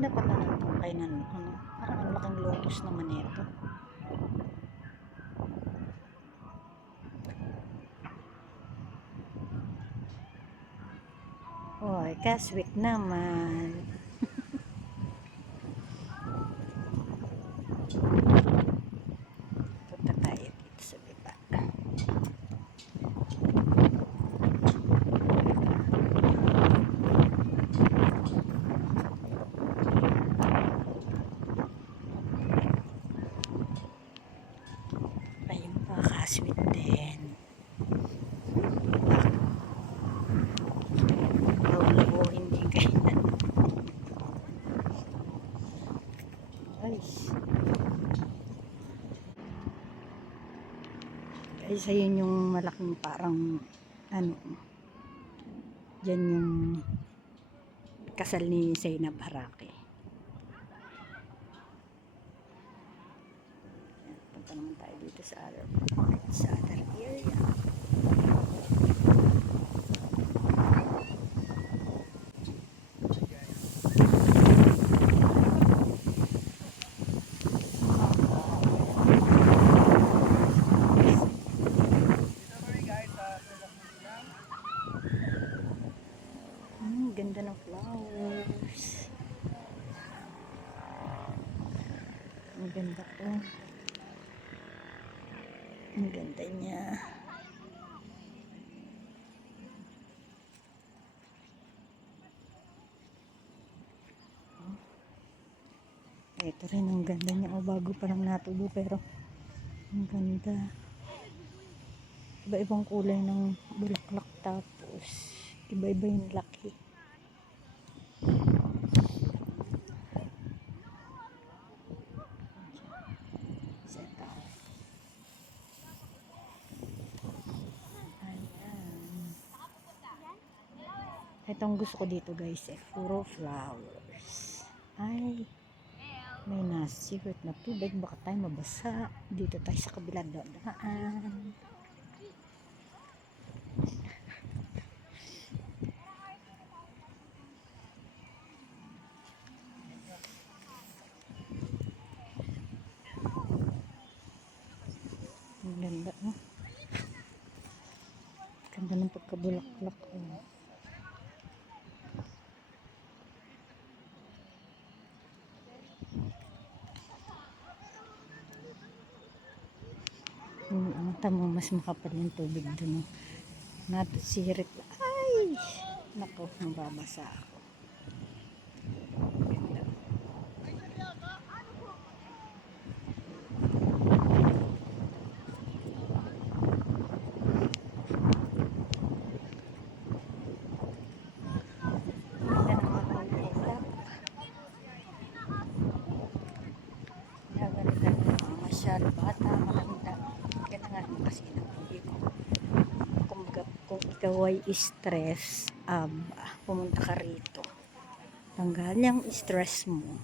Ganda pala ng tungkay na ano. Parang ang laking lotus naman ito. Hoy, kaswit naman. Punta tayo dito sa baba. Ayun pa, kaswit din. Law-lawin din kayo. Ay. Guys, ayun yung malaking parang ano, dyan yung kasal ni Zainab Harake. Punta naman tayo dito sa other part, sa other area. Ganda ng flowers. Ang ganda ko. Ang ganda niya. Ito rin ang ganda niya. O, bago pa lang natubo pero ang ganda. Iba-ibang kulay ng bulaklak tapos iba-iba yung laki. Itong gusto ko dito guys puro flowers. Ay, may secret na tubig, baka tayo mabasa. Dito tayo sa kabilang daan. Ang ganda, no? Ganda ng pagkabulaklak. Tama, mas makapal yung tubig dun. Sirit. Ay! Naku, mababasa ako. Masyado bata, matanda. Ganda nga naman kasi kung ikaw ay stress, pumunta ka rito. Tanggal yung stress mo.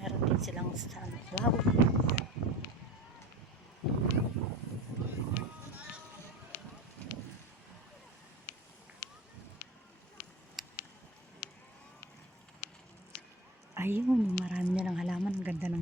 Meron din silang sunflower. Ayun, marami nilang halaman. Ang ganda ng